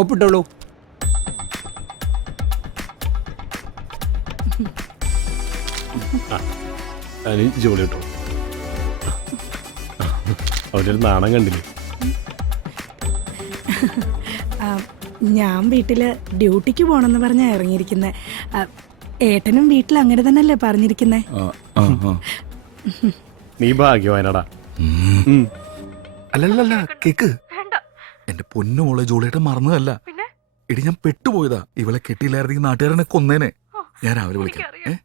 ഒപ്പിട്ടോളൂ. ജോലി കിട്ടോ? അവരൊരു നാണം കണ്ടില്ലേ? ഞാൻ വീട്ടില് ഡ്യൂട്ടിക്ക് പോണെന്ന് പറഞ്ഞാ ഇറങ്ങിയിരിക്കുന്നെ. ഏട്ടനും വീട്ടിൽ അങ്ങനെ തന്നെയല്ലേ പറഞ്ഞിരിക്കുന്നെ? നീ ഭാഗ്യവാനടാ. അല്ലല്ല കേക്ക്, എന്റെ പൊന്നു മോളെ ജോളിയേട്ടൻ മറന്നതല്ല. എടി ഞാൻ പെട്ടുപോയതാ. ഇവളെ കെട്ടിയില്ലായിരുന്നെങ്കിൽ നാട്ടുകാരനെ കൊന്നേനെ. ഞാൻ രാവിലെ വിളിക്കാം.